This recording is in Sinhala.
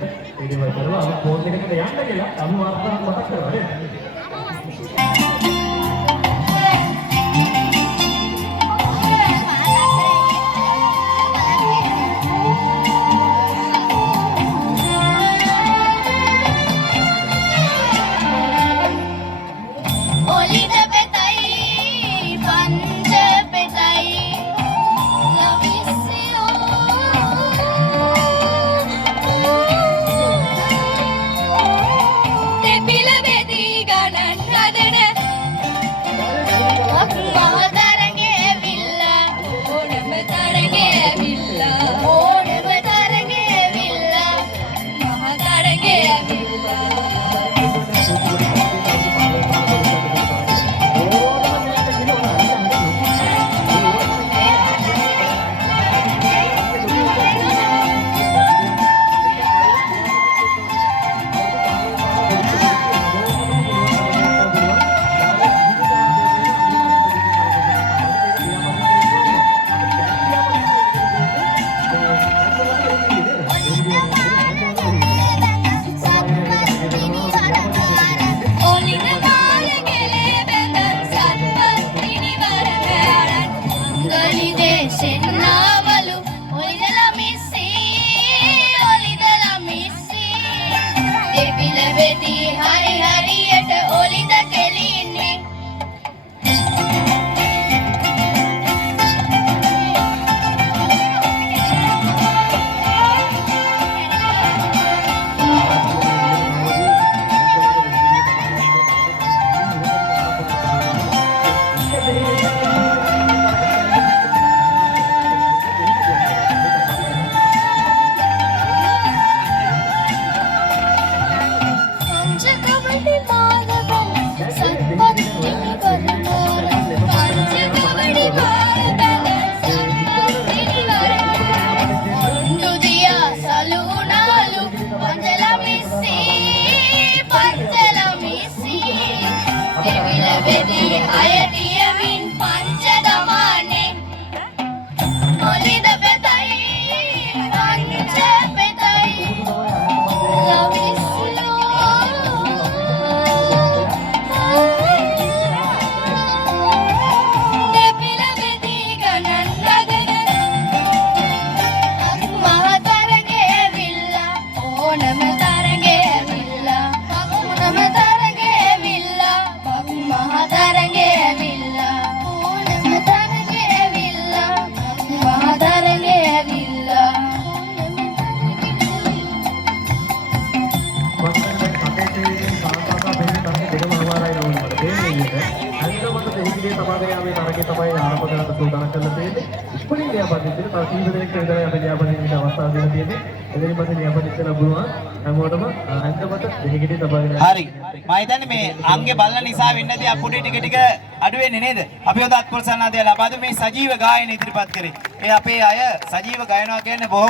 දේවල් කරලා අපි ෆෝන් එකකට යන්න කියලා අපි වාර්තාවක් මතක් කරනවා නේද? හරි මම හිතන්නේ මේ අංගේ බලන නිසා වෙන්නේ නැති අපුඩේ ටික ටික අඩු වෙන්නේ නේද? අපි හොඳ අත්පොල් සන්නාදය ලබා දු මේ සජීව ගායන ඉදිරිපත් කරේ. ඒ අපේ අය සජීව ගායනවා කියන්නේ බොහොම